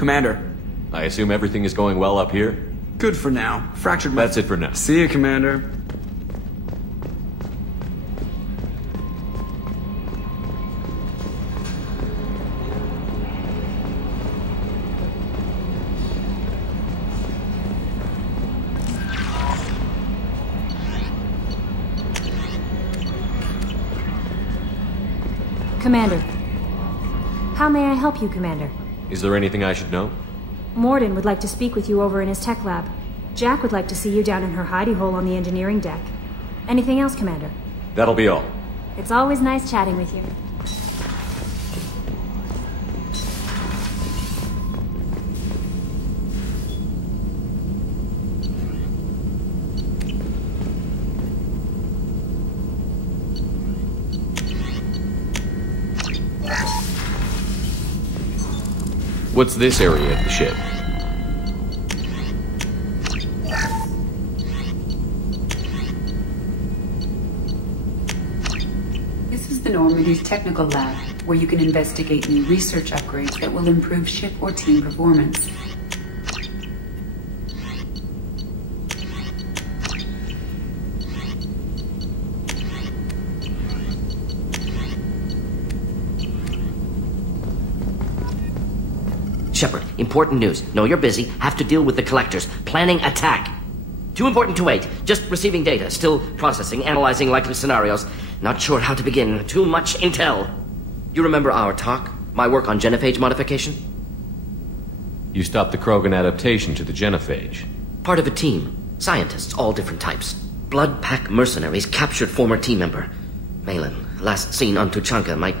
Commander. I assume everything is going well up here? Good for now. Fractured my... That's it for now. See you, Commander. Commander. How may I help you, Commander? Is there anything I should know? Morden would like to speak with you over in his tech lab. Jack would like to see you down in her hidey hole on the engineering deck. Anything else, Commander? That'll be all. It's always nice chatting with you. What's this area of the ship? This is the Normandy's technical lab, where you can investigate new research upgrades that will improve ship or team performance. Shepard, important news. Know you're busy. Have to deal with the collectors. Planning attack. Too important to wait. Just receiving data. Still processing, analyzing likely scenarios. Not sure how to begin. Too much intel. You remember our talk? My work on genophage modification? You stopped the Krogan adaptation to the genophage. Part of a team. Scientists, all different types. Blood pack mercenaries captured former team member. Malin, last seen on Tuchanka, might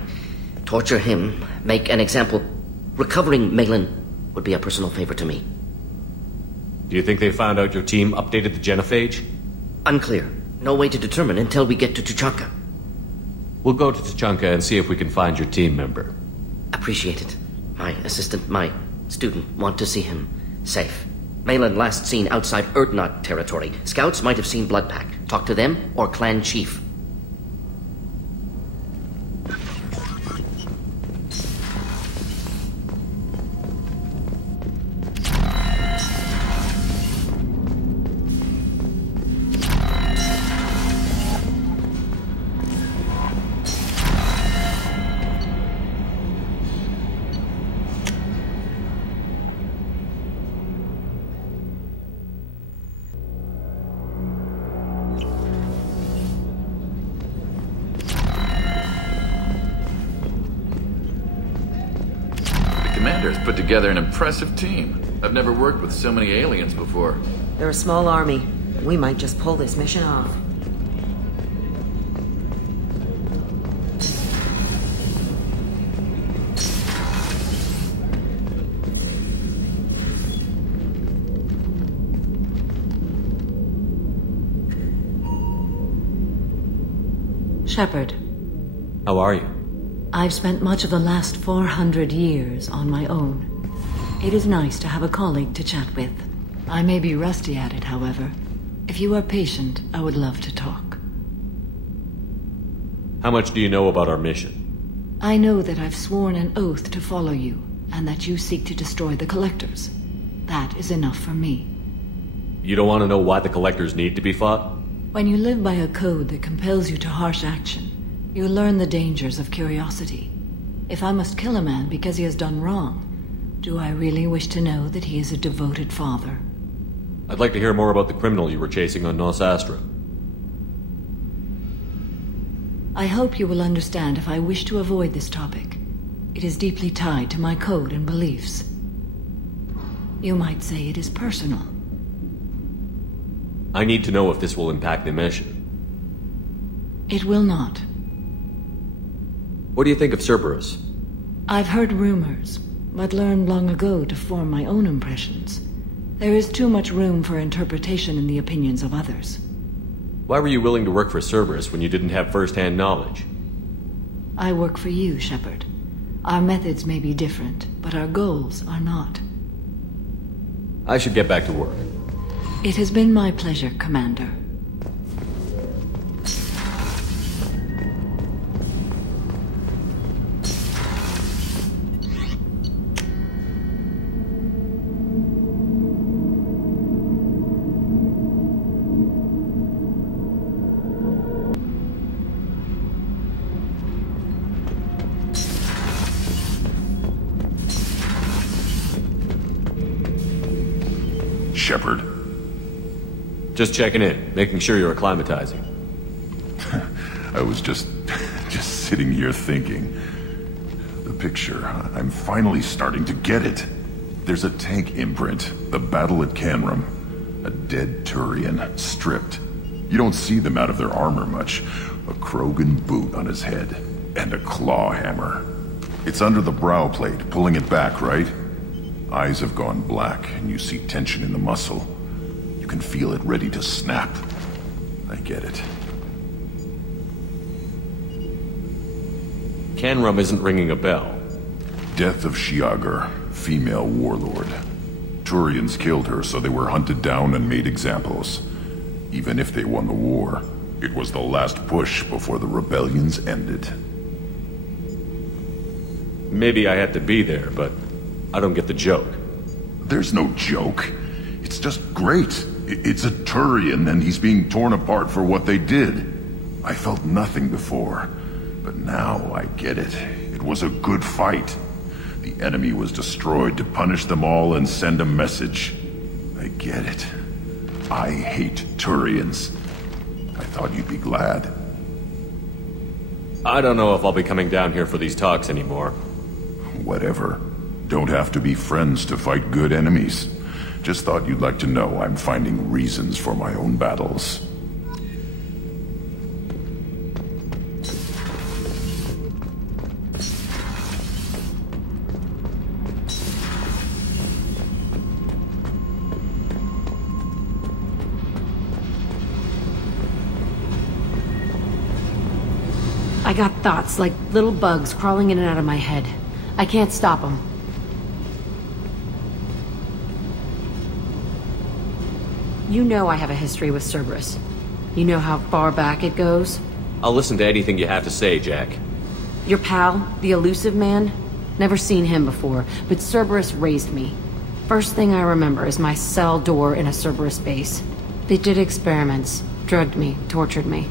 torture him, make an example. Recovering Malin would be a personal favor to me. Do you think they found out your team updated the genophage? Unclear. No way to determine until we get to Tuchanka. We'll go to Tuchanka and see if we can find your team member. Appreciate it. My assistant, my student, want to see him safe. Malin last seen outside Erdnot territory. Scouts might have seen Bloodpack. Talk to them or clan chief. Put together an impressive team. I've never worked with so many aliens before. They're a small army. We might just pull this mission off. Shepard. How are you? I've spent much of the last 400 years on my own. It is nice to have a colleague to chat with. I may be rusty at it, however. If you are patient, I would love to talk. How much do you know about our mission? I know that I've sworn an oath to follow you, and that you seek to destroy the Collectors. That is enough for me. You don't want to know why the Collectors need to be fought? When you live by a code that compels you to harsh action, you learn the dangers of curiosity. If I must kill a man because he has done wrong, do I really wish to know that he is a devoted father? I'd like to hear more about the criminal you were chasing on Nos Astra. I hope you will understand if I wish to avoid this topic. It is deeply tied to my code and beliefs. You might say it is personal. I need to know if this will impact the mission. It will not. What do you think of Cerberus? I've heard rumors, but learned long ago to form my own impressions. There is too much room for interpretation in the opinions of others. Why were you willing to work for Cerberus when you didn't have first-hand knowledge? I work for you, Shepard. Our methods may be different, but our goals are not. I should get back to work. It has been my pleasure, Commander. Shepard. Just checking in, making sure you're acclimatizing. I was just sitting here thinking. The picture, I'm finally starting to get it. There's a tank imprint, the battle at Canrum. A dead Turian, stripped. You don't see them out of their armor much. A Krogan boot on his head, and a claw hammer. It's under the brow plate, pulling it back, right? Eyes have gone black, and you see tension in the muscle. You can feel it ready to snap. I get it. Canrum isn't ringing a bell. Death of Shiagar, female warlord. Turians killed her, so they were hunted down and made examples. Even if they won the war, it was the last push before the rebellions ended. Maybe I had to be there, but I don't get the joke. There's no joke. It's just great. It's a Turian, and he's being torn apart for what they did. I felt nothing before, but now I get it. It was a good fight. The enemy was destroyed to punish them all and send a message. I get it. I hate Turians. I thought you'd be glad. I don't know if I'll be coming down here for these talks anymore. Whatever. Don't have to be friends to fight good enemies. Just thought you'd like to know I'm finding reasons for my own battles. I got thoughts like little bugs crawling in and out of my head. I can't stop them. You know I have a history with Cerberus. You know how far back it goes? I'll listen to anything you have to say, Jack. Your pal, the Illusive man? Never seen him before, but Cerberus raised me. First thing I remember is my cell door in a Cerberus base. They did experiments, drugged me, tortured me.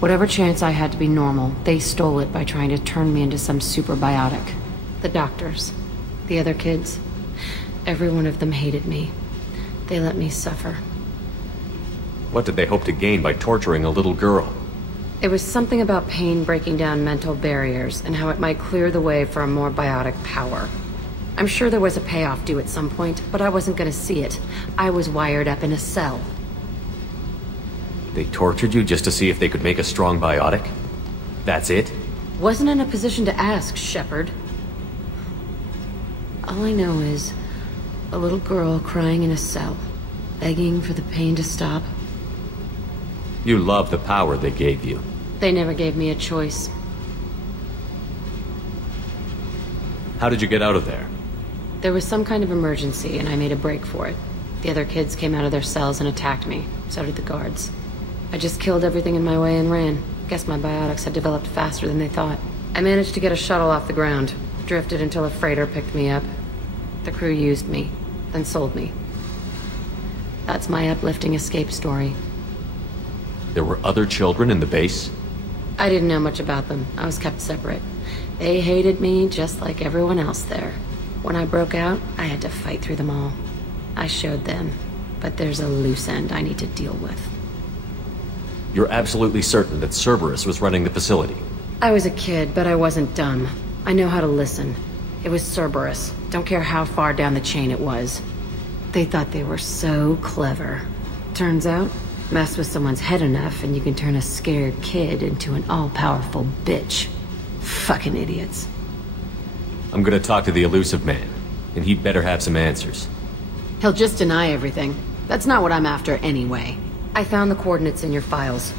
Whatever chance I had to be normal, they stole it by trying to turn me into some superbiotic. The doctors, the other kids, every one of them hated me. They let me suffer. What did they hope to gain by torturing a little girl? It was something about pain breaking down mental barriers and how it might clear the way for a more biotic power. I'm sure there was a payoff due at some point, but I wasn't going to see it. I was wired up in a cell. They tortured you just to see if they could make a strong biotic? That's it? Wasn't in a position to ask, Shepard. All I know is a little girl crying in a cell, begging for the pain to stop. You love the power they gave you. They never gave me a choice. How did you get out of there? There was some kind of emergency, and I made a break for it. The other kids came out of their cells and attacked me. So did the guards. I just killed everything in my way and ran. Guess my biotics had developed faster than they thought. I managed to get a shuttle off the ground. Drifted until a freighter picked me up. The crew used me, then sold me. That's my uplifting escape story. There were other children in the base? I didn't know much about them. I was kept separate. They hated me just like everyone else there. When I broke out, I had to fight through them all. I showed them, but there's a loose end I need to deal with. You're absolutely certain that Cerberus was running the facility? I was a kid, but I wasn't dumb. I know how to listen. It was Cerberus. Don't care how far down the chain it was. They thought they were so clever. Turns out, mess with someone's head enough and you can turn a scared kid into an all-powerful bitch. Fucking idiots. I'm gonna talk to the Illusive man, and he'd better have some answers. He'll just deny everything. That's not what I'm after anyway. I found the coordinates in your files.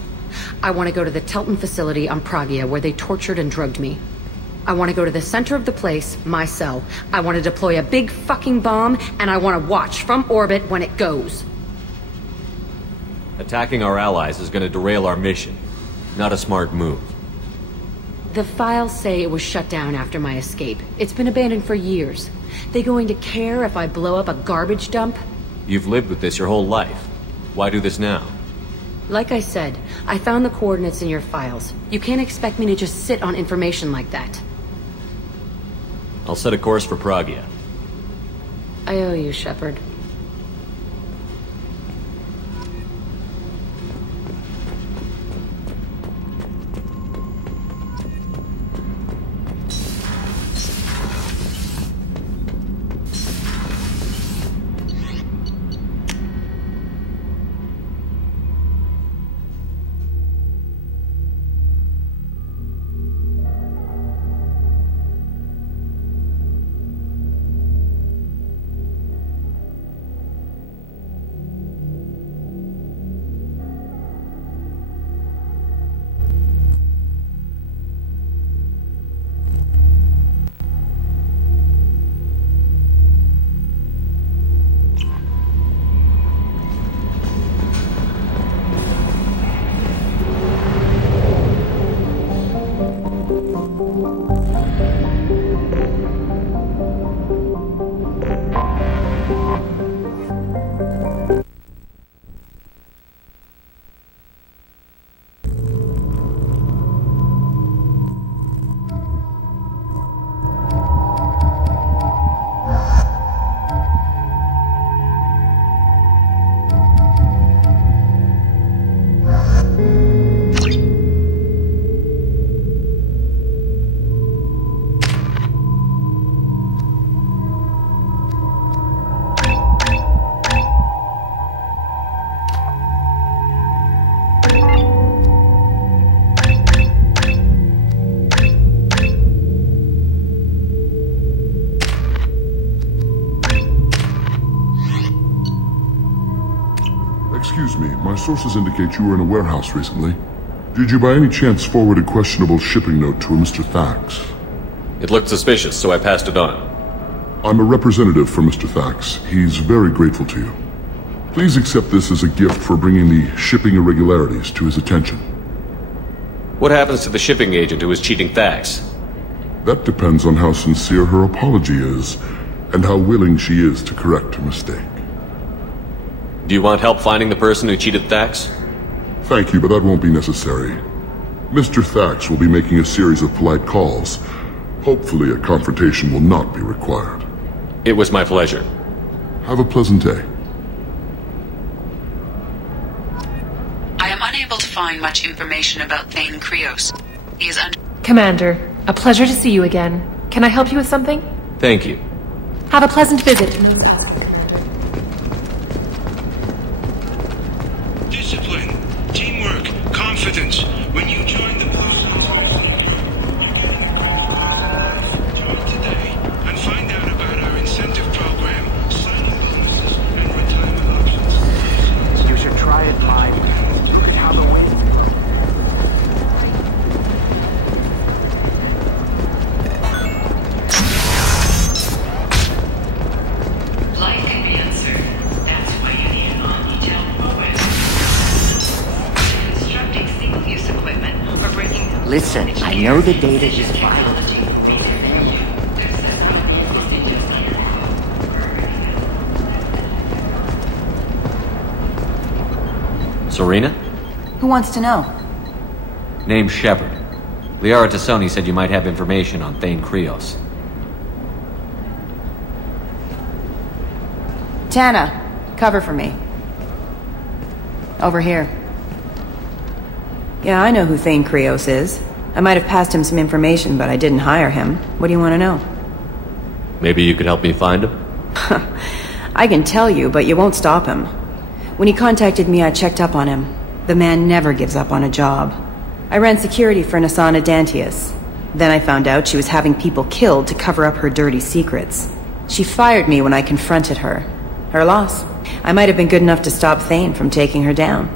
I want to go to the Telton facility on Pragia where they tortured and drugged me. I want to go to the center of the place, my cell. I want to deploy a big fucking bomb, and I want to watch from orbit when it goes. Attacking our allies is gonna derail our mission. Not a smart move. The files say it was shut down after my escape. It's been abandoned for years. They going to care if I blow up a garbage dump? You've lived with this your whole life. Why do this now? Like I said, I found the coordinates in your files. You can't expect me to just sit on information like that. I'll set a course for Pragia. I owe you, Shepard. Excuse me, my sources indicate you were in a warehouse recently. Did you by any chance forward a questionable shipping note to a Mr. Thax? It looked suspicious, so I passed it on. I'm a representative for Mr. Thax. He's very grateful to you. Please accept this as a gift for bringing the shipping irregularities to his attention. What happens to the shipping agent who was cheating Thax? That depends on how sincere her apology is, and how willing she is to correct her mistake. Do you want help finding the person who cheated Thax? Thank you, but that won't be necessary. Mr. Thax will be making a series of polite calls. Hopefully a confrontation will not be required. It was my pleasure. Have a pleasant day. I am unable to find much information about Thane Krios. He is under... Commander, a pleasure to see you again. Can I help you with something? Thank you. Have a pleasant visit. Discipline, teamwork, confidence. When you join the join today and find out about our incentive program, sign-up bonuses, and retirement options. You should try it live. How the wind. Life can be uncertain. That's why you need an omnichannel program. Constructing single-use equipment or breaking... Listen, I know the data is vital. Serena? Who wants to know? Name's Shepard. Liara Tassoni said you might have information on Thane Krios. Tana, cover for me. Over here. Yeah, I know who Thane Krios is. I might have passed him some information, but I didn't hire him. What do you want to know? Maybe you could help me find him? I can tell you, but you won't stop him. When he contacted me, I checked up on him. The man never gives up on a job. I ran security for Nasana Dantius. Then I found out she was having people killed to cover up her dirty secrets. She fired me when I confronted her. Her loss. I might have been good enough to stop Thane from taking her down.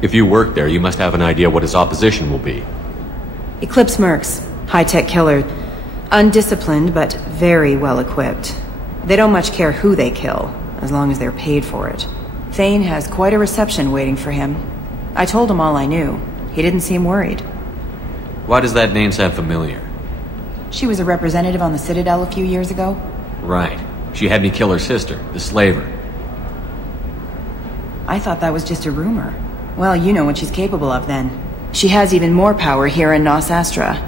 If you work there, you must have an idea what his opposition will be. Eclipse mercs. High-tech killer. Undisciplined, but very well-equipped. They don't much care who they kill, as long as they're paid for it. Thane has quite a reception waiting for him. I told him all I knew. He didn't seem worried. Why does that name sound familiar? She was a representative on the Citadel a few years ago. Right. She had me kill her sister, the slaver. I thought that was just a rumor. Well, you know what she's capable of then. She has even more power here in Nos Astra.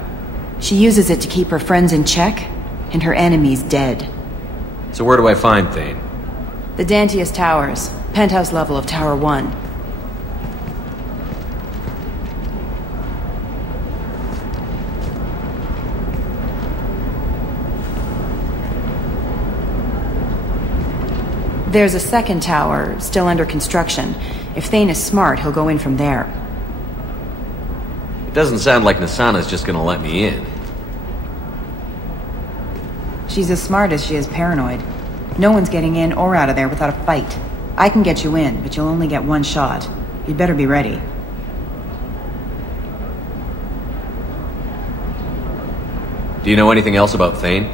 She uses it to keep her friends in check, and her enemies dead. So where do I find Thane? The Dantius Towers. Penthouse level of Tower 1. There's a second tower, still under construction. If Thane is smart, he'll go in from there. It doesn't sound like Nasana's just gonna let me in. She's as smart as she is paranoid. No one's getting in or out of there without a fight. I can get you in, but you'll only get one shot. You'd better be ready. Do you know anything else about Thane?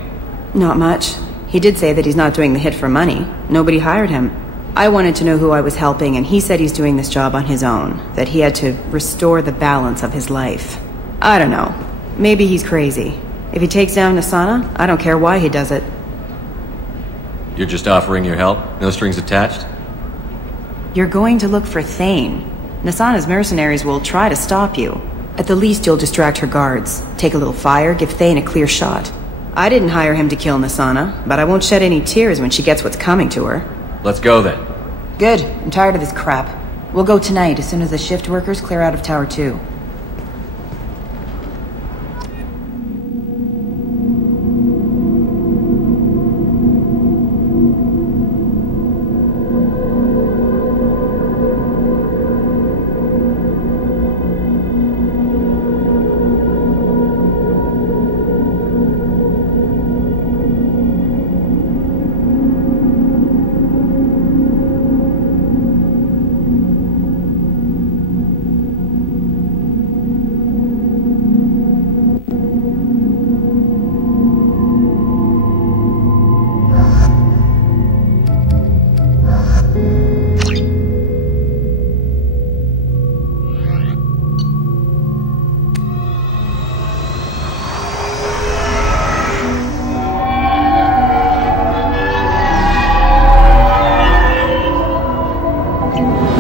Not much. He did say that he's not doing the hit for money. Nobody hired him. I wanted to know who I was helping, and he said he's doing this job on his own. That he had to restore the balance of his life. I don't know. Maybe he's crazy. If he takes down Nasana, I don't care why he does it. You're just offering your help? No strings attached? You're going to look for Thane. Nasana's mercenaries will try to stop you. At the least, you'll distract her guards. Take a little fire, give Thane a clear shot. I didn't hire him to kill Nasana, but I won't shed any tears when she gets what's coming to her. Let's go then. Good. I'm tired of this crap. We'll go tonight as soon as the shift workers clear out of Tower 2.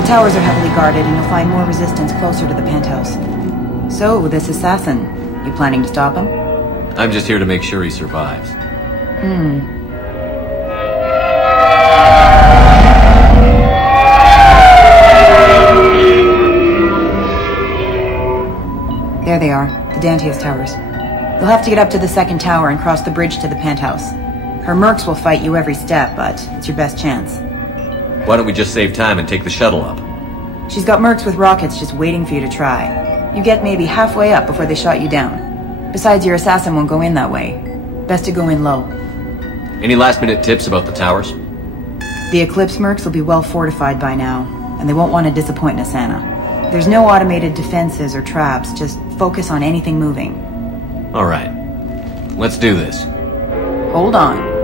The towers are heavily guarded, and you'll find more resistance closer to the penthouse. So, this assassin, you planning to stop him? I'm just here to make sure he survives. There they are, the Dantius towers. You'll have to get up to the second tower and cross the bridge to the penthouse. Her mercs will fight you every step, but it's your best chance. Why don't we just save time and take the shuttle up? She's got mercs with rockets just waiting for you to try. You get maybe halfway up before they shot you down. Besides, your assassin won't go in that way. Best to go in low. Any last-minute tips about the towers? The Eclipse mercs will be well fortified by now, and they won't want to disappoint Nasana. There's no automated defenses or traps, just focus on anything moving. Alright. Let's do this. Hold on.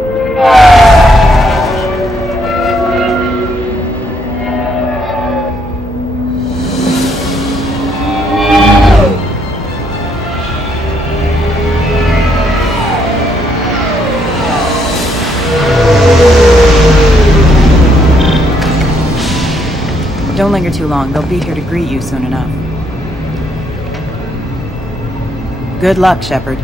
Don't linger too long. They'll be here to greet you soon enough. Good luck, Shepard.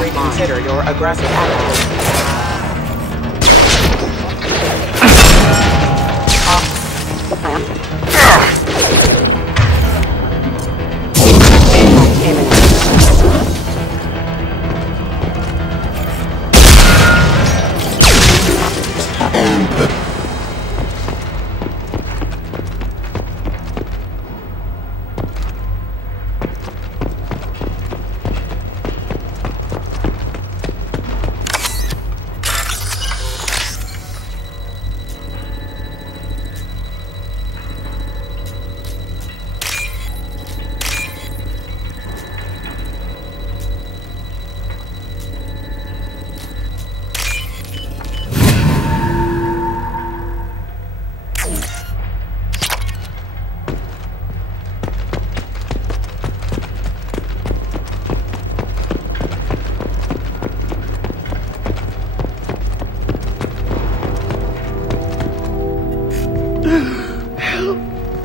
Reconsider your aggressive attitude.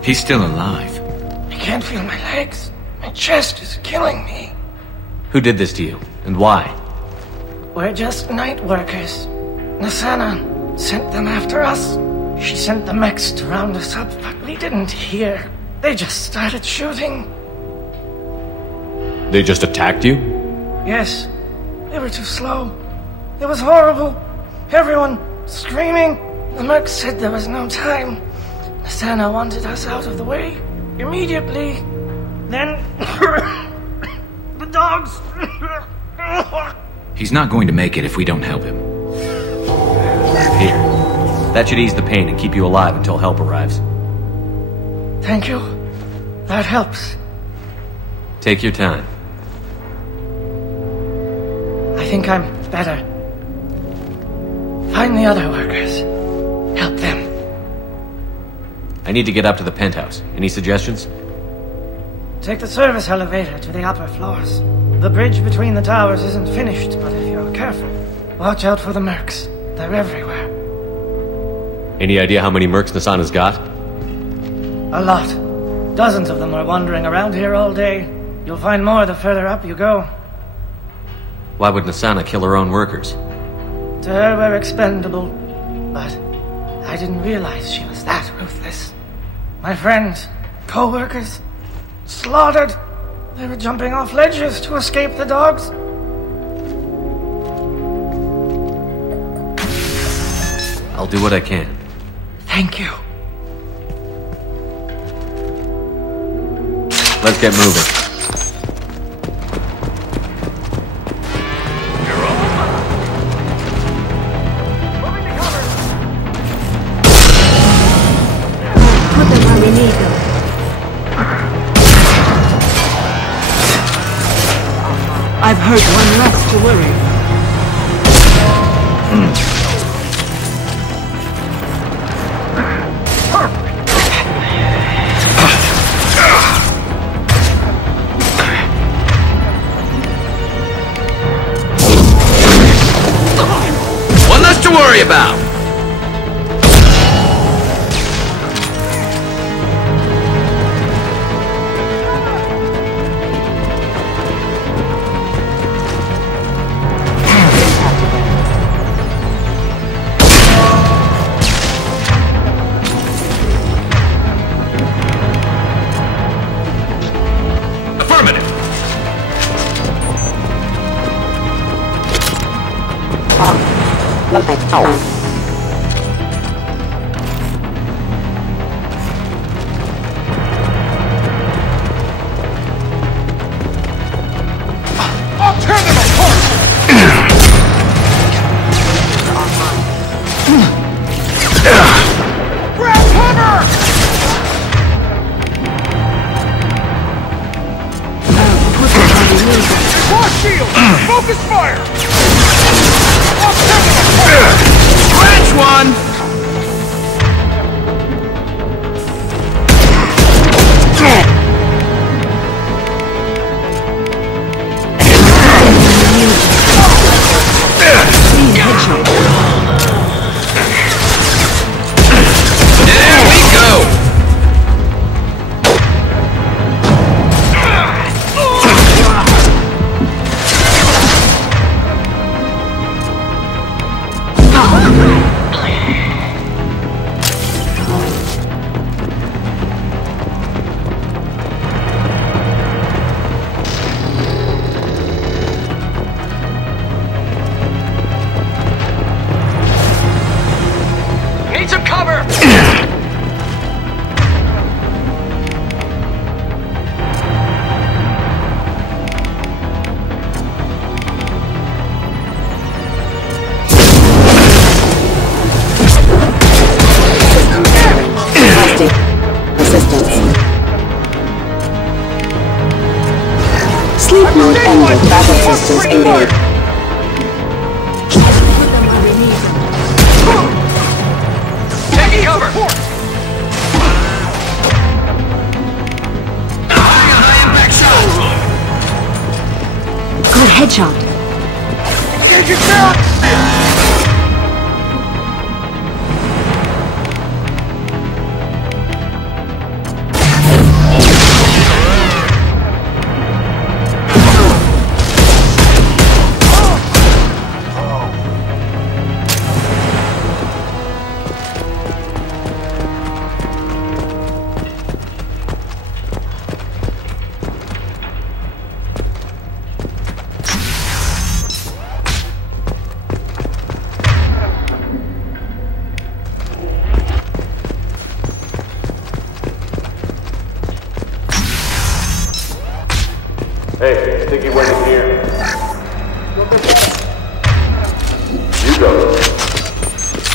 He's still alive. I can't feel my legs. My chest is killing me. Who did this to you, and why? We're just night workers. Nasana sent them after us. She sent the mechs to round us up, but we didn't hear. They just started shooting. They just attacked you? Yes. They were too slow. It was horrible. Everyone screaming. The mechs said there was no time. Nasana wanted us out of the way immediately. Then the dogs. He's not going to make it if we don't help him. Here. That should ease the pain and keep you alive until help arrives. Thank you. That helps. Take your time. I think I'm better. Find the other workers. Help them. I need to get up to the penthouse. Any suggestions? Take the service elevator to the upper floors. The bridge between the towers isn't finished, but if you're careful, watch out for the mercs. They're everywhere. Any idea how many mercs Nasana's got? A lot. Dozens of them are wandering around here all day. You'll find more the further up you go. Why would Nasana kill her own workers? To her, we're expendable. But I didn't realize she was that ruthless. My friends, co-workers, slaughtered. They were jumping off ledges to escape the dogs. I'll do what I can. Thank you. Let's get moving. Put them where we need them. I've heard one less to worry. One less to worry about! I'll tear them apart! Grab cover! Cross shield! Focus fire! I'll tear them apart! Scratch one! There we go! Need some cover! Sleep mode ended. Backup systems engaged. Taking cover! Good headshot. Engage your sound! Hey, think you went in here? You go.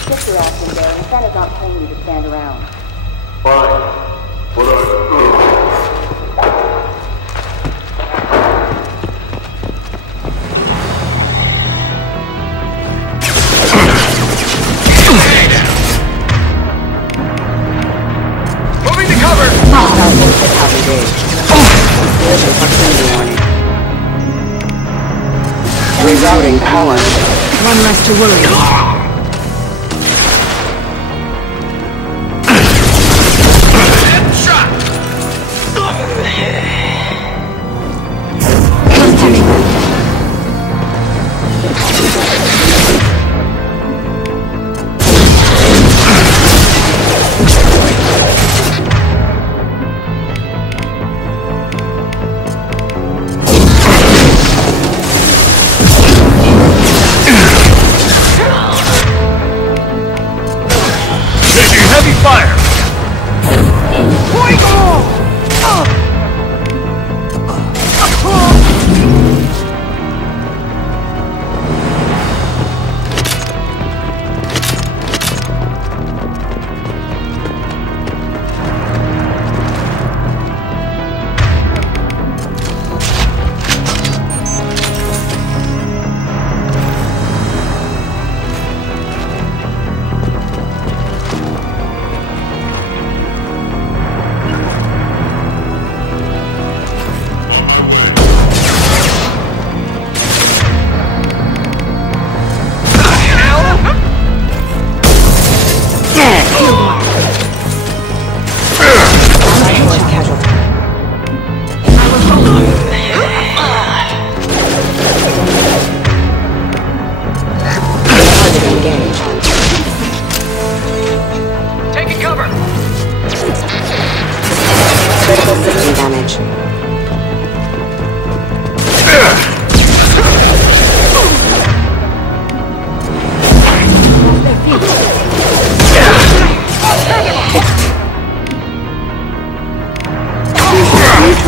Get your ass in there, and Santa's not paying you to stand around. Fine. But Moving to cover! Rerouting power. One less to worry.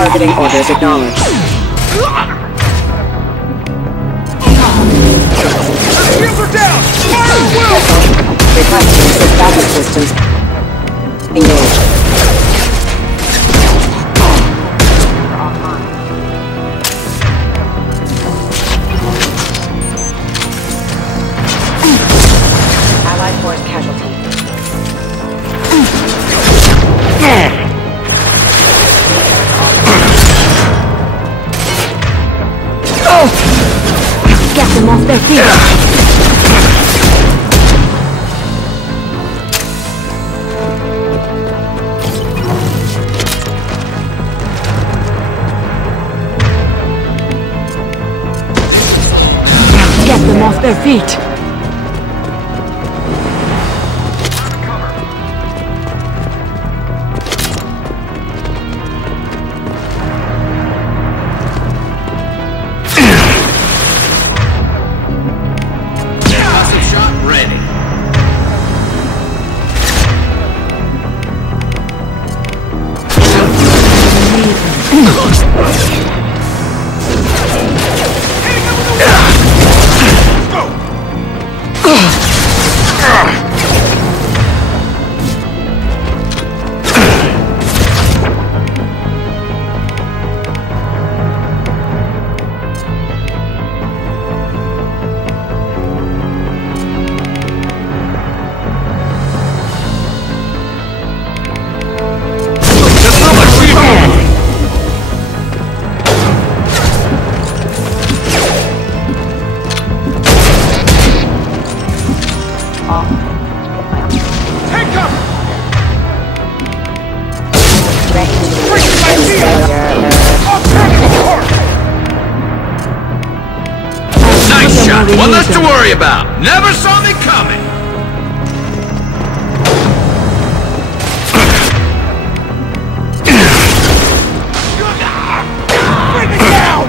Targeting orders acknowledged. Shields are down! Fire at will! Requesting assist backup systems. Engage. Allied force casualty. Get them off their feet! Get them off their feet! Nice shot! One less to worry about! Never saw me coming! Bring it down!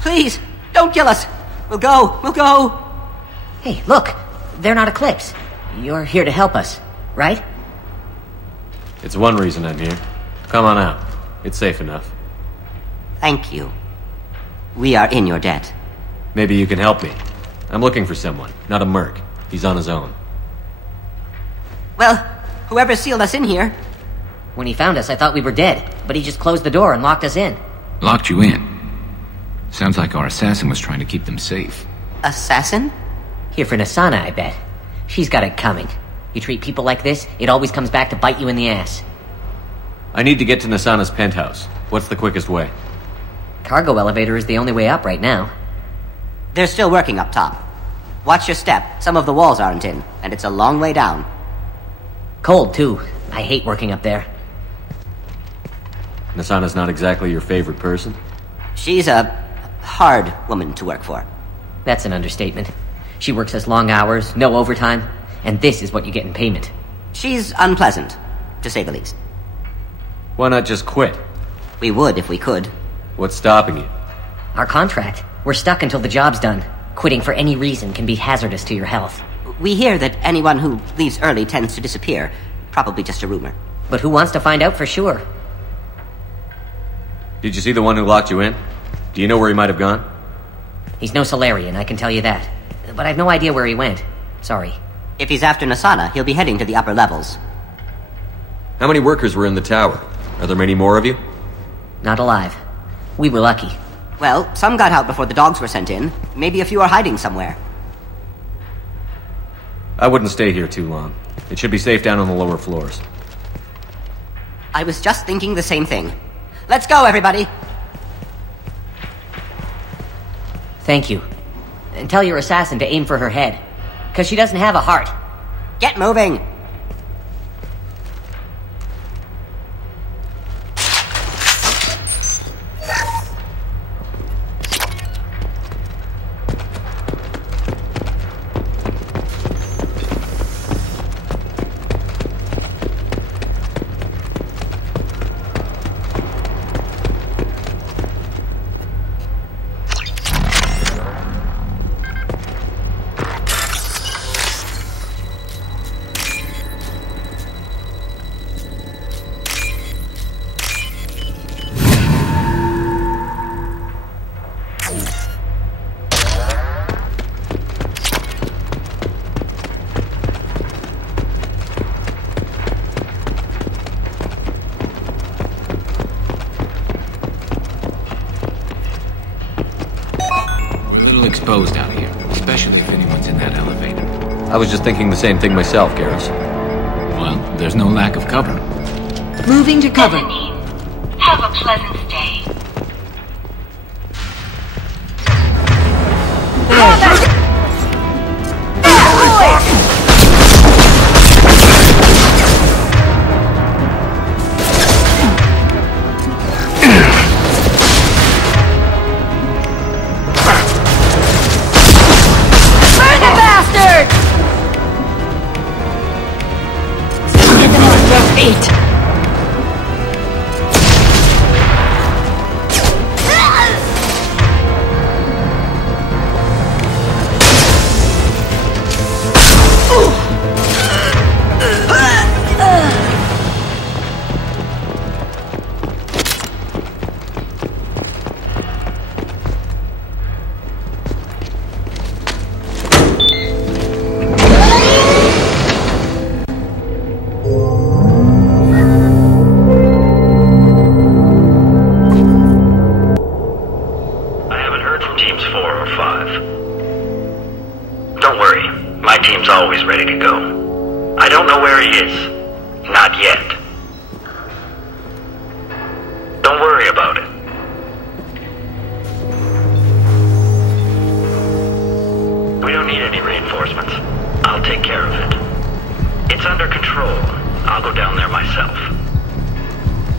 Please, don't kill us. We'll go. Hey, look. They're not Eclipse. You're here to help us, right? It's one reason I'm here. Come on out. It's safe enough. Thank you. We are in your debt. Maybe you can help me. I'm looking for someone, not a merc. He's on his own. Well, whoever sealed us in here. When he found us, I thought we were dead, but he just closed the door and locked us in. Locked you in? Sounds like our assassin was trying to keep them safe. Assassin? Here for Nasana, I bet. She's got it coming. You treat people like this, it always comes back to bite you in the ass. I need to get to Nasana's penthouse. What's the quickest way? Cargo elevator is the only way up right now. They're still working up top. Watch your step. Some of the walls aren't in, and it's a long way down. Cold, too. I hate working up there. Nasana's not exactly your favorite person? She's a hard woman to work for. That's an understatement. She works us long hours, no overtime, and this is what you get in payment. She's unpleasant, to say the least. Why not just quit? We would if we could. What's stopping you? Our contract. We're stuck until the job's done. Quitting for any reason can be hazardous to your health. We hear that anyone who leaves early tends to disappear. Probably just a rumor. But who wants to find out for sure? Did you see the one who locked you in? Do you know where he might have gone? He's no Solarian, I can tell you that. But I've no idea where he went. Sorry. If he's after Nasana, he'll be heading to the upper levels. How many workers were in the tower? Are there many more of you? Not alive. We were lucky. Well, some got out before the dogs were sent in. Maybe a few are hiding somewhere. I wouldn't stay here too long. It should be safe down on the lower floors. I was just thinking the same thing. Let's go, everybody! Thank you. And tell your assassin to aim for her head. 'Cause she doesn't have a heart. Get moving! Exposed out here, especially if anyone's in that elevator. I was just thinking the same thing myself, Garrus. Well, there's no lack of cover. Moving to cover. Have a pleasant day.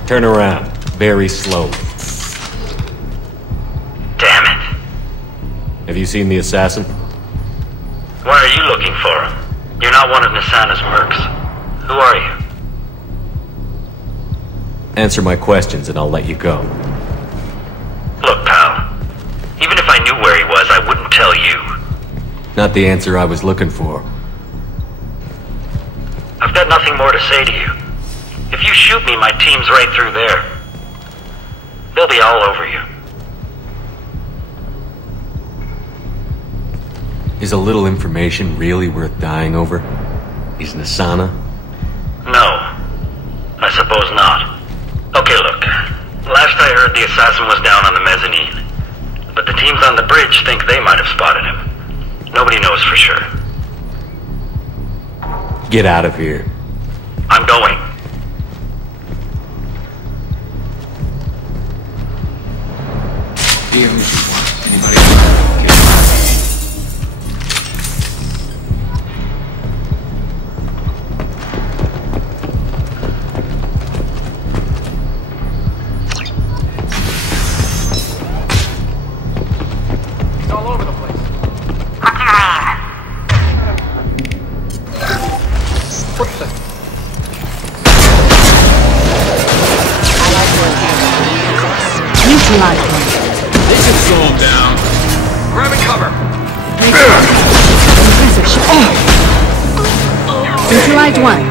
Turn around, very slowly. Damn it. Have you seen the assassin? Why are you looking for him? You're not one of Nasana's mercs. Who are you? Answer my questions and I'll let you go. Look, pal. Even if I knew where he was, I wouldn't tell you. Not the answer I was looking for. I've got nothing more to say to you. If you shoot me, my team's right through there. They'll be all over you. Is a little information really worth dying over? Is Nasana? No. I suppose not. Okay, look. Last I heard, the assassin was down on the mezzanine. But the teams on the bridge think they might have spotted him. Nobody knows for sure. Get out of here. I'm going. Dear Illusive, anybody He's all over the place. What the? Neutralize one. They can slow him down. Grabbing cover. Neutralize one.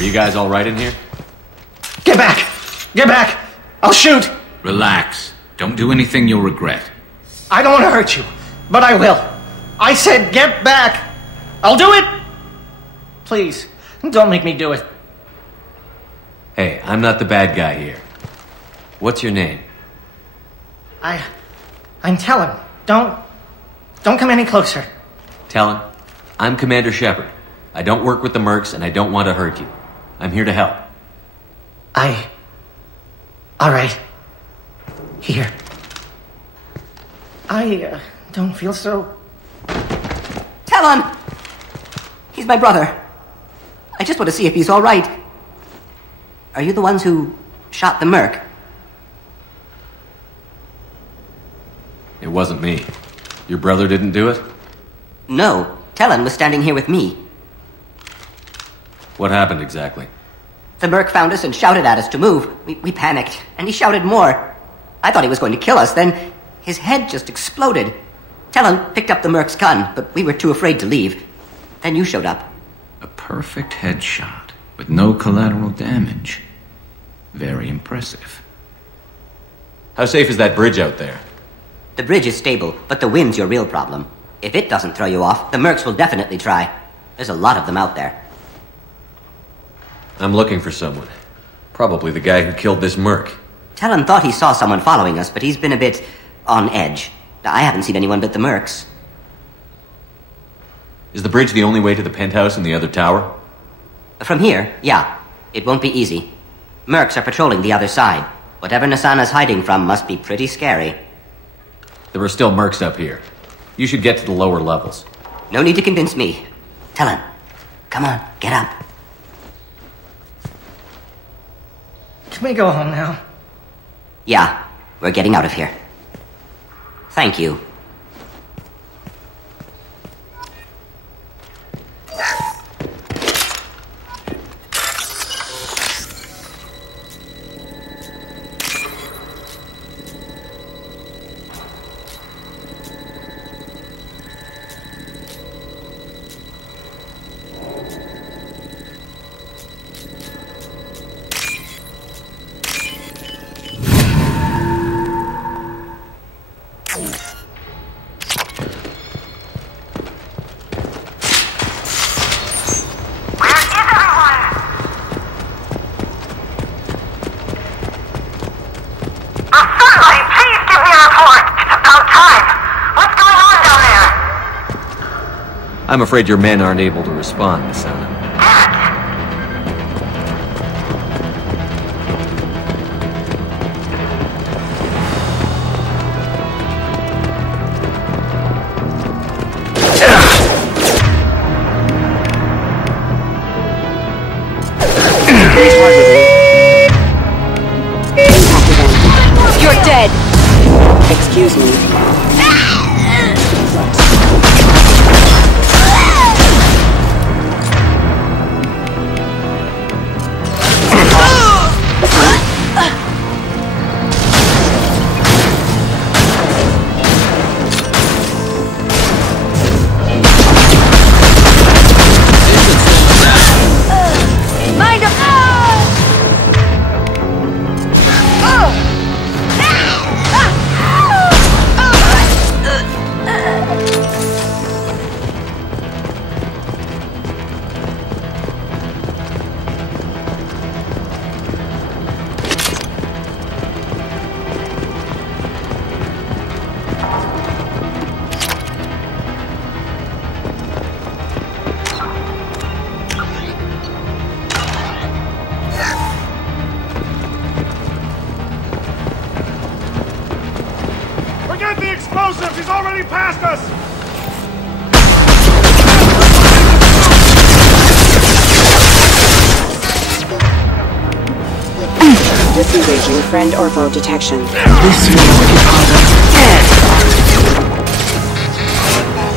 You guys all right in here? Get back! Get back! I'll shoot! Relax. Don't do anything you'll regret. I don't want to hurt you, but I will. I said get back! I'll do it! Please, don't make me do it. Hey, I'm not the bad guy here. What's your name? I'm Talon. Don't come any closer. Talon, I'm Commander Shepard. I don't work with the mercs and I don't want to hurt you. I'm here to help. Alright. Here. I don't feel so... Talon! He's my brother. I just want to see if he's alright. Are you the ones who shot the merc? It wasn't me. Your brother didn't do it? No. Talon was standing here with me. What happened exactly? The merc found us and shouted at us to move. We panicked, and he shouted more. I thought he was going to kill us, then his head just exploded. Talon picked up the merc's gun, but we were too afraid to leave. Then you showed up. A perfect headshot, with no collateral damage. Very impressive. How safe is that bridge out there? The bridge is stable, but the wind's your real problem. If it doesn't throw you off, the mercs will definitely try. There's a lot of them out there. I'm looking for someone. Probably the guy who killed this merc. Talon thought he saw someone following us, but he's been a bit on edge. I haven't seen anyone but the mercs. Is the bridge the only way to the penthouse and the other tower? From here, yeah. It won't be easy. Mercs are patrolling the other side. Whatever Nasana's hiding from must be pretty scary. There are still mercs up here. You should get to the lower levels. No need to convince me. Talon, come on, get up. Can we go home now? Yeah, we're getting out of here. Thank you. I'm afraid your men aren't able to respond, Nasana. You're dead! Excuse me. He's already passed us! Disengaging friend or foe detection.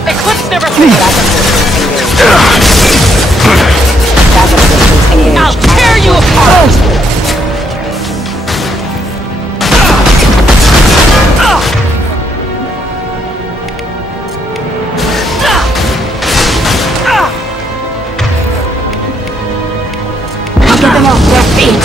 Eclipse never finished. I'll tear you apart! Get them off their feet!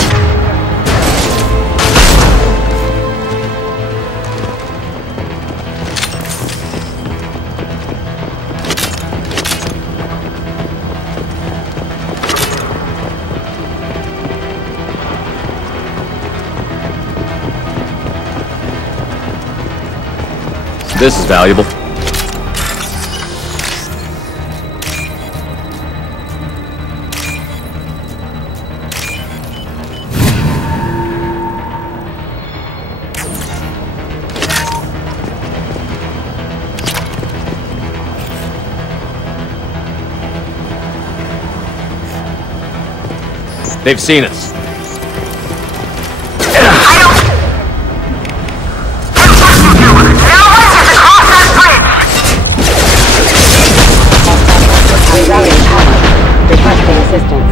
This is valuable. They've seen us. Requesting assistance.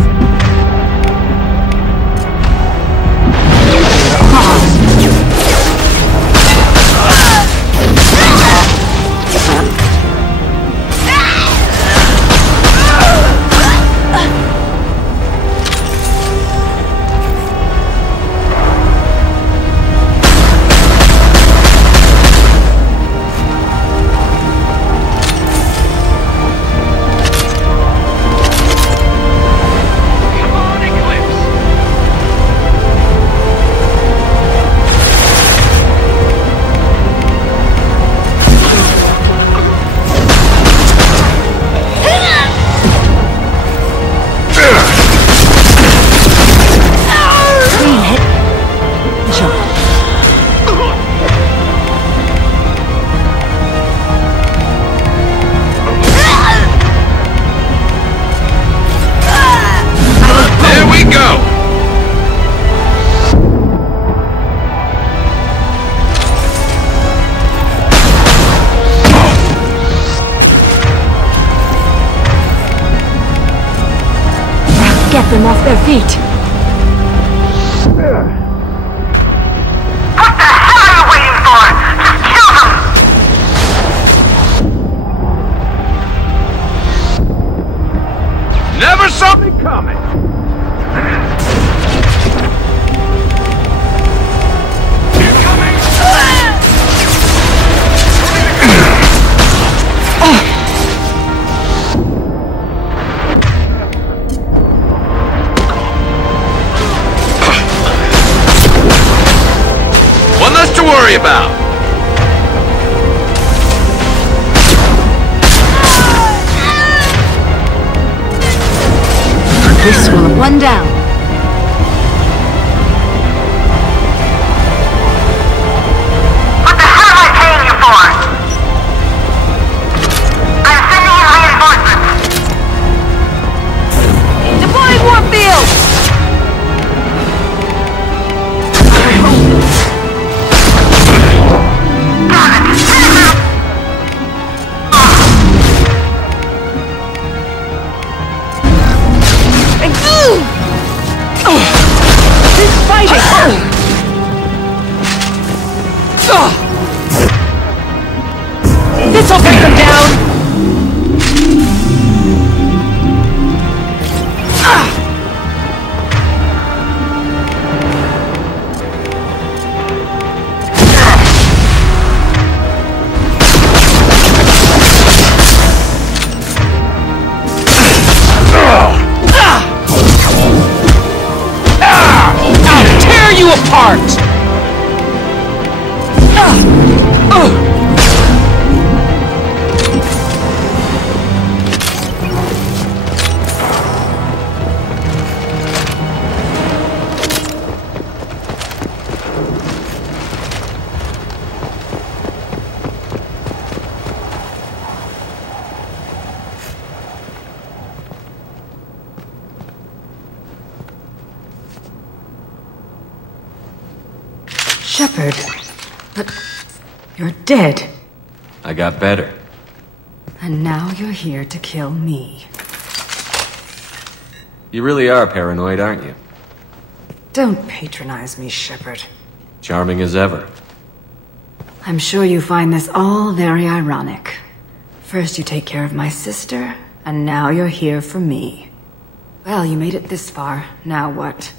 Get them off their feet! What the hell are you waiting for? Just kill them! Never saw me coming! One less to worry about. This will one down. What the hell am I paying you for? I'm sending in reinforcements. Deploying warp field! This'll bring them down! I'll tear you apart! Shepard. But you're dead. I got better. And now you're here to kill me. You really are paranoid, aren't you? Don't patronize me, Shepard. Charming as ever. I'm sure you find this all very ironic. First you take care of my sister, and now you're here for me. Well, you made it this far. Now what?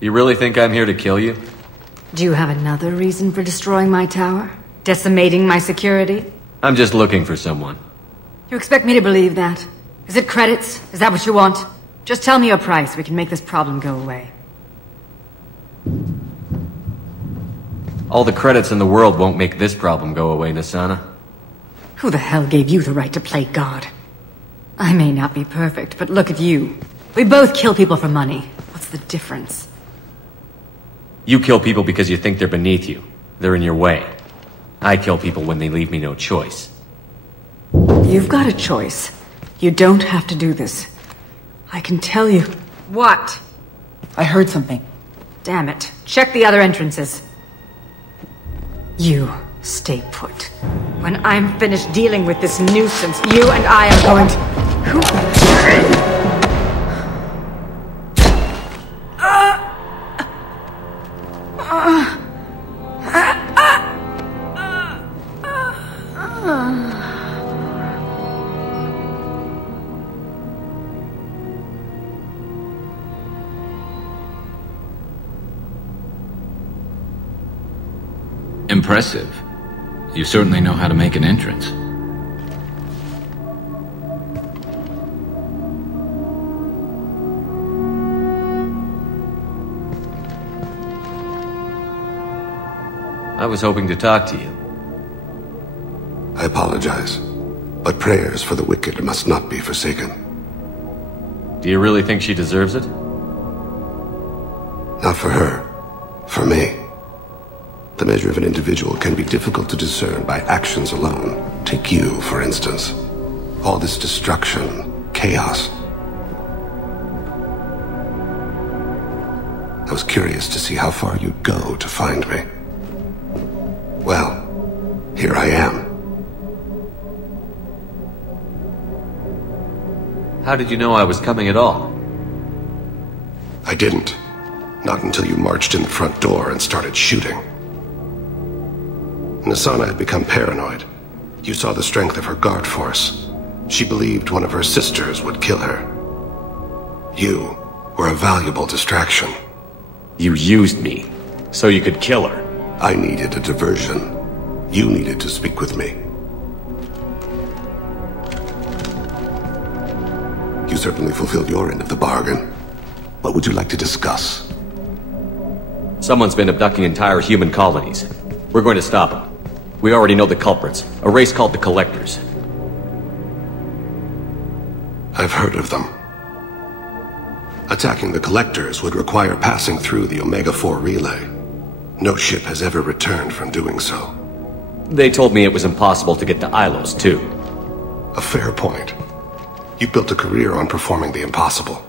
You really think I'm here to kill you? Do you have another reason for destroying my tower? Decimating my security? I'm just looking for someone. You expect me to believe that? Is it credits? Is that what you want? Just tell me your price. We can make this problem go away. All the credits in the world won't make this problem go away, Nasana. Who the hell gave you the right to play God? I may not be perfect, but look at you. We both kill people for money. What's the difference? You kill people because you think they're beneath you. They're in your way. I kill people when they leave me no choice. You've got a choice. You don't have to do this. I can tell you. What? I heard something. Damn it. Check the other entrances. You stay put. When I'm finished dealing with this nuisance, you and I are going to... Impressive. You certainly know how to make an entrance. I was hoping to talk to you. I apologize, but prayers for the wicked must not be forsaken. Do you really think she deserves it? Not for her. For me. The measure of an individual can be difficult to discern by actions alone. Take you, for instance. All this destruction, chaos. I was curious to see how far you'd go to find me. Well, here I am. How did you know I was coming at all? I didn't. Not until you marched in the front door and started shooting. Nasana had become paranoid. You saw the strength of her guard force. She believed one of her sisters would kill her. You were a valuable distraction. You used me, so you could kill her. I needed a diversion. You needed to speak with me. You certainly fulfilled your end of the bargain. What would you like to discuss? Someone's been abducting entire human colonies. We're going to stop them. We already know the culprits, a race called the Collectors. I've heard of them. Attacking the Collectors would require passing through the Omega-4 relay. No ship has ever returned from doing so. They told me it was impossible to get to Ilos, too. A fair point. You built a career on performing the impossible.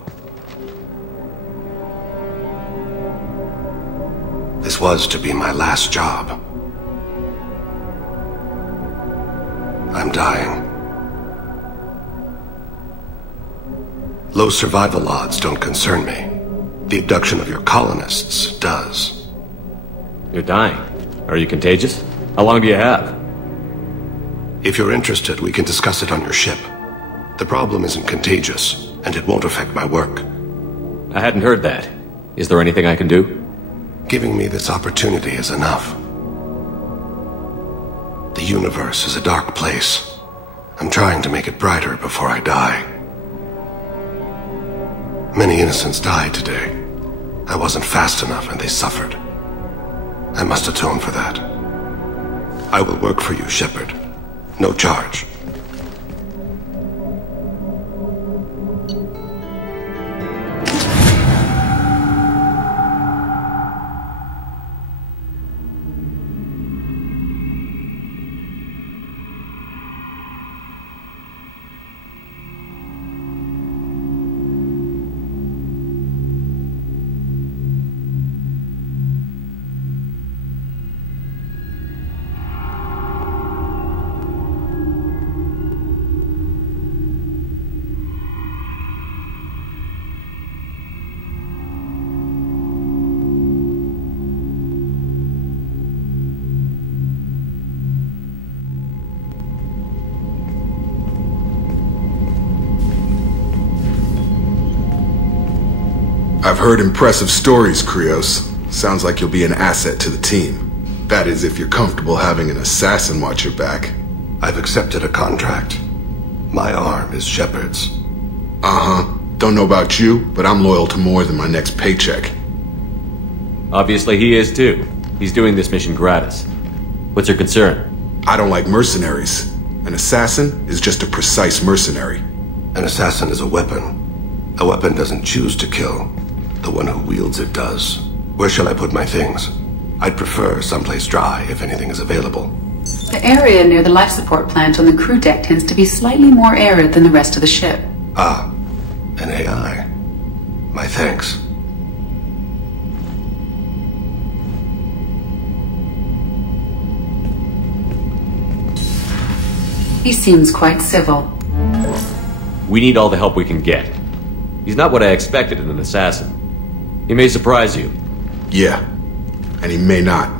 This was to be my last job. I'm dying. Low survival odds don't concern me. The abduction of your colonists does. You're dying. Are you contagious? How long do you have? If you're interested, we can discuss it on your ship. The problem isn't contagious, and it won't affect my work. I hadn't heard that. Is there anything I can do? Giving me this opportunity is enough. The universe is a dark place. I'm trying to make it brighter before I die. Many innocents died today. I wasn't fast enough and they suffered. I must atone for that. I will work for you, Shepard. No charge. I've heard impressive stories, Krios. Sounds like you'll be an asset to the team. That is, if you're comfortable having an assassin watch your back. I've accepted a contract. My arm is Shepard's. Uh-huh. Don't know about you, but I'm loyal to more than my next paycheck. Obviously he is too. He's doing this mission gratis. What's your concern? I don't like mercenaries. An assassin is just a precise mercenary. An assassin is a weapon. A weapon doesn't choose to kill. The one who wields it does. Where shall I put my things? I'd prefer someplace dry if anything is available. The area near the life support plant on the crew deck tends to be slightly more arid than the rest of the ship. Ah, an AI. My thanks. He seems quite civil. We need all the help we can get. He's not what I expected in an assassin. He may surprise you. Yeah, and he may not.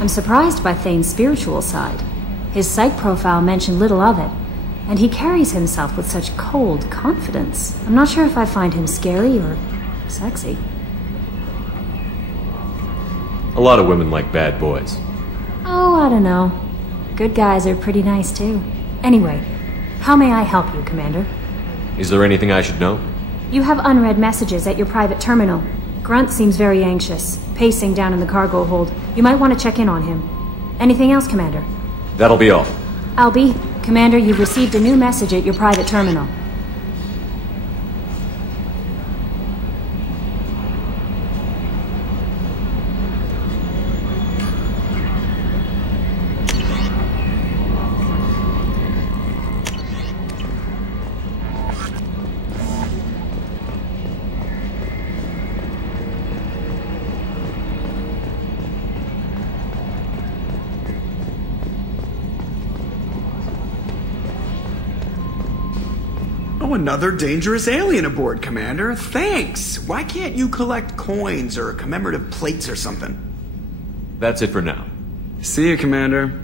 I'm surprised by Thane's spiritual side. His psych profile mentioned little of it, and he carries himself with such cold confidence. I'm not sure if I find him scary or sexy. A lot of women like bad boys. Oh, I don't know. Good guys are pretty nice too. Anyway, how may I help you, Commander? Is there anything I should know? You have unread messages at your private terminal. Grunt seems very anxious, pacing down in the cargo hold. You might want to check in on him. Anything else, Commander? That'll be all. Albie, Commander, you've received a new message at your private terminal. Oh, another dangerous alien aboard, Commander. Thanks. Why can't you collect coins or commemorative plates or something? That's it for now. See you, Commander.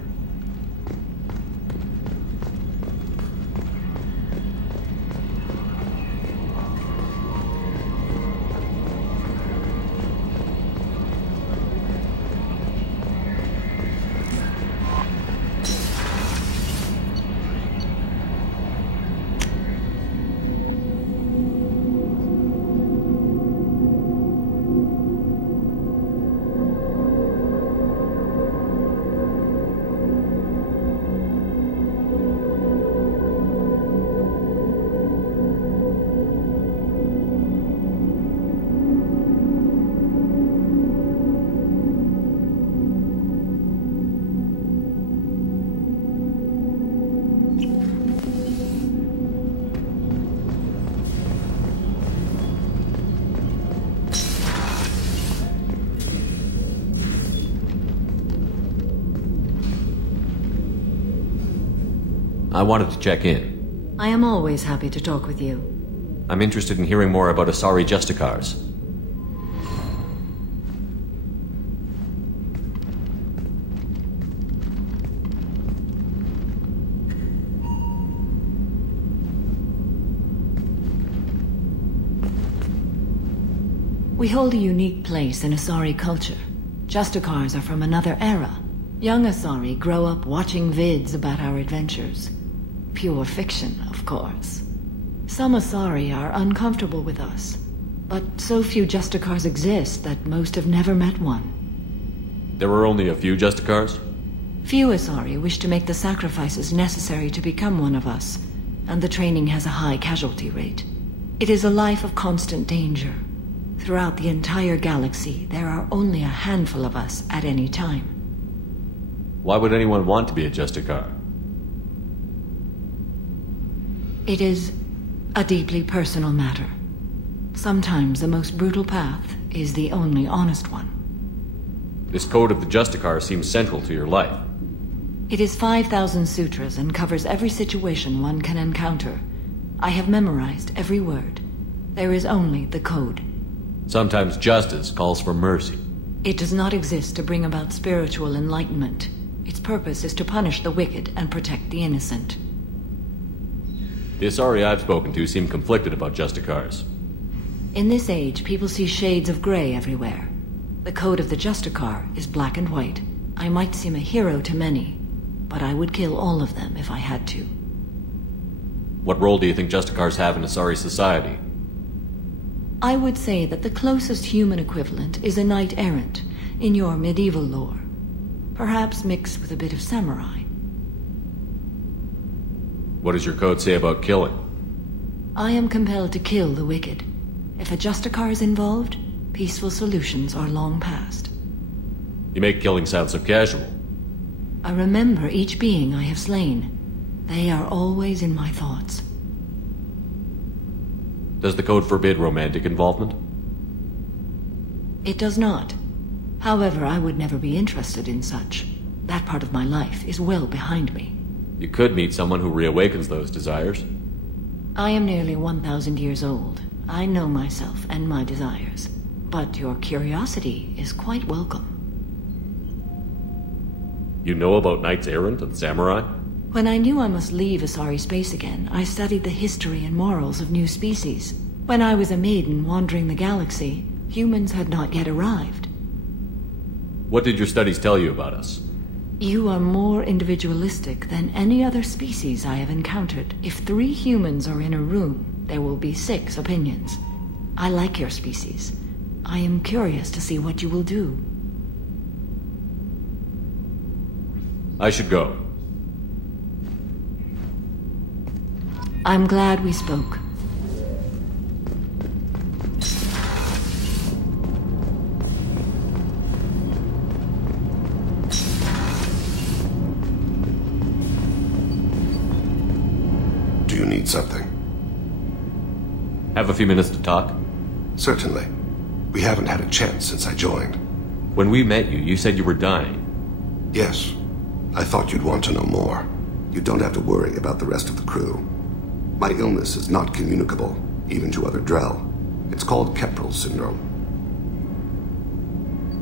I wanted to check in. I am always happy to talk with you. I'm interested in hearing more about Asari Justicars. We hold a unique place in Asari culture. Justicars are from another era. Young Asari grow up watching vids about our adventures. Pure fiction, of course. Some Asari are uncomfortable with us, but so few Justicars exist that most have never met one. There were only a few Justicars? Few Asari wish to make the sacrifices necessary to become one of us, and the training has a high casualty rate. It is a life of constant danger. Throughout the entire galaxy, there are only a handful of us at any time. Why would anyone want to be a Justicar? It is a deeply personal matter. Sometimes the most brutal path is the only honest one. This code of the Justicar seems central to your life. It is 5,000 sutras and covers every situation one can encounter. I have memorized every word. There is only the code. Sometimes justice calls for mercy. It does not exist to bring about spiritual enlightenment. Its purpose is to punish the wicked and protect the innocent. The Asari I've spoken to seem conflicted about Justicars. In this age, people see shades of gray everywhere. The code of the Justicar is black and white. I might seem a hero to many, but I would kill all of them if I had to. What role do you think Justicars have in Asari society? I would say that the closest human equivalent is a knight-errant in your medieval lore. Perhaps mixed with a bit of samurai. What does your code say about killing? I am compelled to kill the wicked. If a Justicar is involved, peaceful solutions are long past. You make killing sound so casual. I remember each being I have slain. They are always in my thoughts. Does the code forbid romantic involvement? It does not. However, I would never be interested in such. That part of my life is well behind me. You could meet someone who reawakens those desires. I am nearly 1,000 years old. I know myself and my desires. But your curiosity is quite welcome. You know about knights errant and samurai? When I knew I must leave Asari space again, I studied the history and morals of new species. When I was a maiden wandering the galaxy, humans had not yet arrived. What did your studies tell you about us? You are more individualistic than any other species I have encountered. If 3 humans are in a room, there will be 6 opinions. I like your species. I am curious to see what you will do. I should go. I'm glad we spoke. Do you need something? Have a few minutes to talk? Certainly. We haven't had a chance since I joined. When we met you, you said you were dying. Yes. I thought you'd want to know more. You don't have to worry about the rest of the crew. My illness is not communicable, even to other Drell. It's called Keprel syndrome.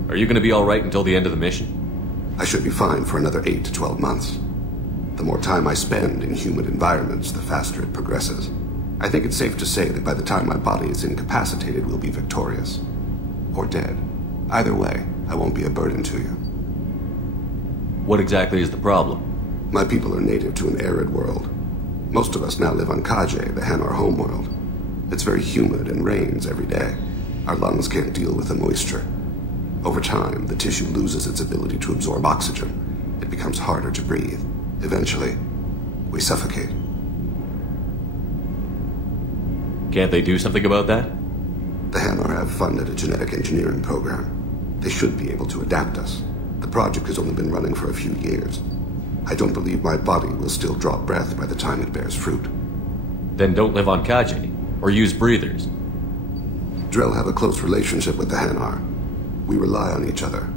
Are you going to be alright until the end of the mission? I should be fine for another 8 to 12 months. The more time I spend in human environments, the faster it progresses. I think it's safe to say that by the time my body is incapacitated, we'll be victorious. Or dead. Either way, I won't be a burden to you. What exactly is the problem? My people are native to an arid world. Most of us now live on Kaje, the Hanar homeworld. It's very humid and rains every day. Our lungs can't deal with the moisture. Over time, the tissue loses its ability to absorb oxygen. It becomes harder to breathe. Eventually, we suffocate. Can't they do something about that? The Hanar have funded a genetic engineering program. They should be able to adapt us. The project has only been running for a few years. I don't believe my body will still draw breath by the time it bears fruit. Then don't live on Kaje, or use breathers. Drell have a close relationship with the Hanar. We rely on each other.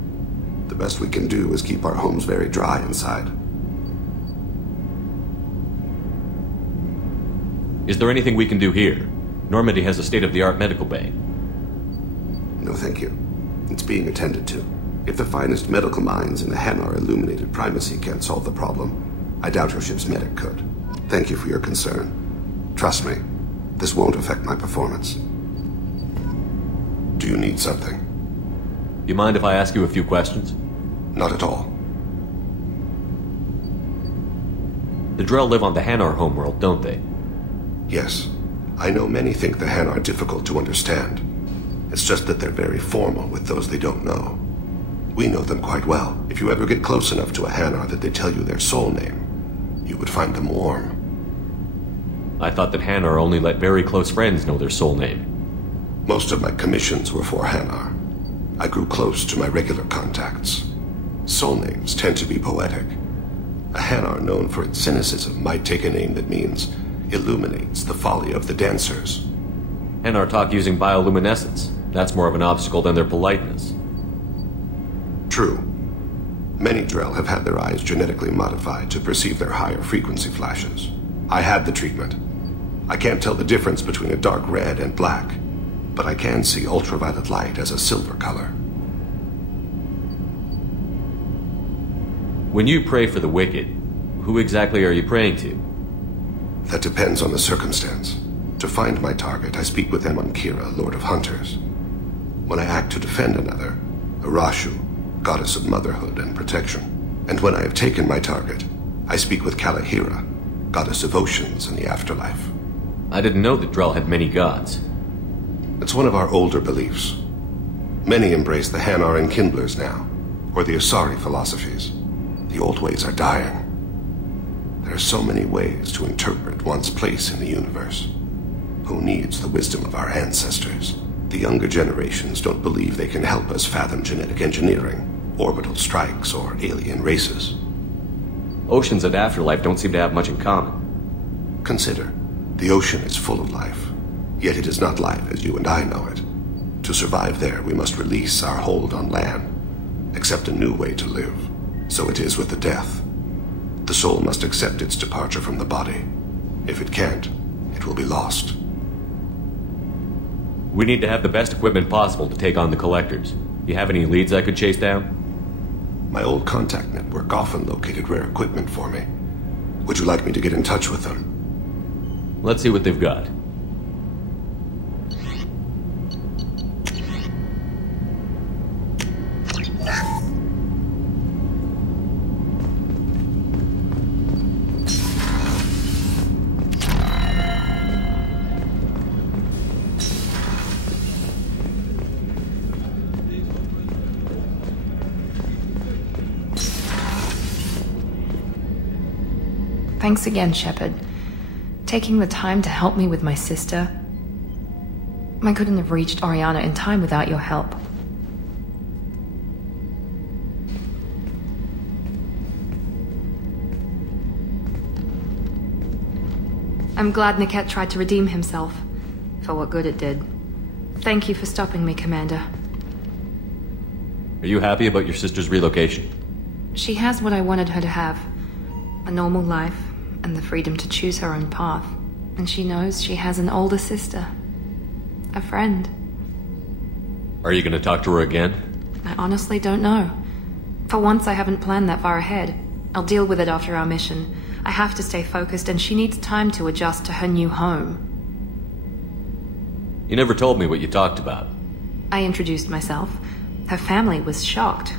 The best we can do is keep our homes very dry inside. Is there anything we can do here? Normandy has a state-of-the-art medical bay. No, thank you. It's being attended to. If the finest medical minds in the Hanar illuminated primacy can't solve the problem, I doubt your ship's medic could. Thank you for your concern. Trust me, this won't affect my performance. Do you need something? You mind if I ask you a few questions? Not at all. The Drell live on the Hanar homeworld, don't they? Yes. I know many think the Hanar are difficult to understand. It's just that they're very formal with those they don't know. We know them quite well. If you ever get close enough to a Hanar that they tell you their soul name, you would find them warm. I thought that Hanar only let very close friends know their soul name. Most of my commissions were for Hanar. I grew close to my regular contacts. Soul names tend to be poetic. A Hanar known for its cynicism might take a name that means illuminates the folly of the dancers. Hanar talk using bioluminescence. That's more of an obstacle than their politeness. True. Many Drell have had their eyes genetically modified to perceive their higher frequency flashes. I had the treatment. I can't tell the difference between a dark red and black, but I can see ultraviolet light as a silver color. When you pray for the wicked, who exactly are you praying to? That depends on the circumstance. To find my target, I speak with them on Kira, Lord of Hunters. When I act to defend another, Arashu, Goddess of Motherhood and Protection. And when I have taken my target, I speak with Kalahira, Goddess of Oceans and the Afterlife. I didn't know that Drell had many gods. It's one of our older beliefs. Many embrace the Hanar and Kindlers now, or the Asari philosophies. The old ways are dying. There are so many ways to interpret one's place in the universe. Who needs the wisdom of our ancestors? The younger generations don't believe they can help us fathom genetic engineering, orbital strikes, or alien races. Oceans and Afterlife don't seem to have much in common. Consider, the ocean is full of life, yet it is not life as you and I know it. To survive there, we must release our hold on land, accept a new way to live. So it is with the death. The soul must accept its departure from the body. If it can't, it will be lost. We need to have the best equipment possible to take on the Collectors. You have any leads I could chase down? My old contact network often located rare equipment for me. Would you like me to get in touch with them? Let's see what they've got. Thanks again, Shepard. Taking the time to help me with my sister. I couldn't have reached Oriana in time without your help. I'm glad Niket tried to redeem himself, for what good it did. Thank you for stopping me, Commander. Are you happy about your sister's relocation? She has what I wanted her to have. A normal life, and the freedom to choose her own path. And she knows she has an older sister. A friend. Are you gonna talk to her again? I honestly don't know. For once, I haven't planned that far ahead. I'll deal with it after our mission. I have to stay focused, and she needs time to adjust to her new home. You never told me what you talked about. I introduced myself. Her family was shocked.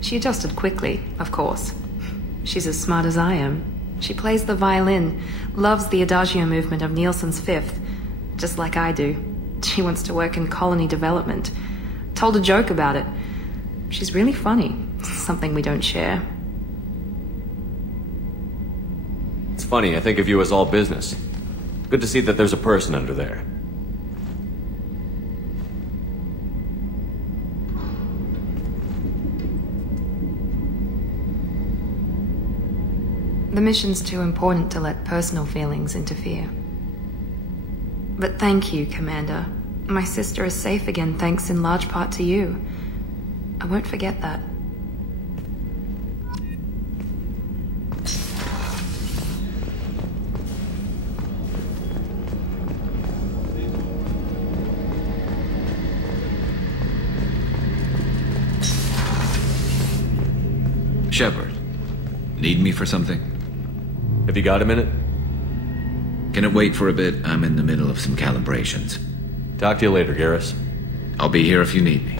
She adjusted quickly, of course. She's as smart as I am. She plays the violin, loves the Adagio movement of Nielsen's Fifth, just like I do. She wants to work in colony development. Told a joke about it. She's really funny, something we don't share. It's funny, I think of you as all business. Good to see that there's a person under there. The mission's too important to let personal feelings interfere. But thank you, Commander. My sister is safe again thanks in large part to you. I won't forget that. Shepard, need me for something? Have you got a minute? Can it wait for a bit? I'm in the middle of some calibrations. Talk to you later, Garrus. I'll be here if you need me.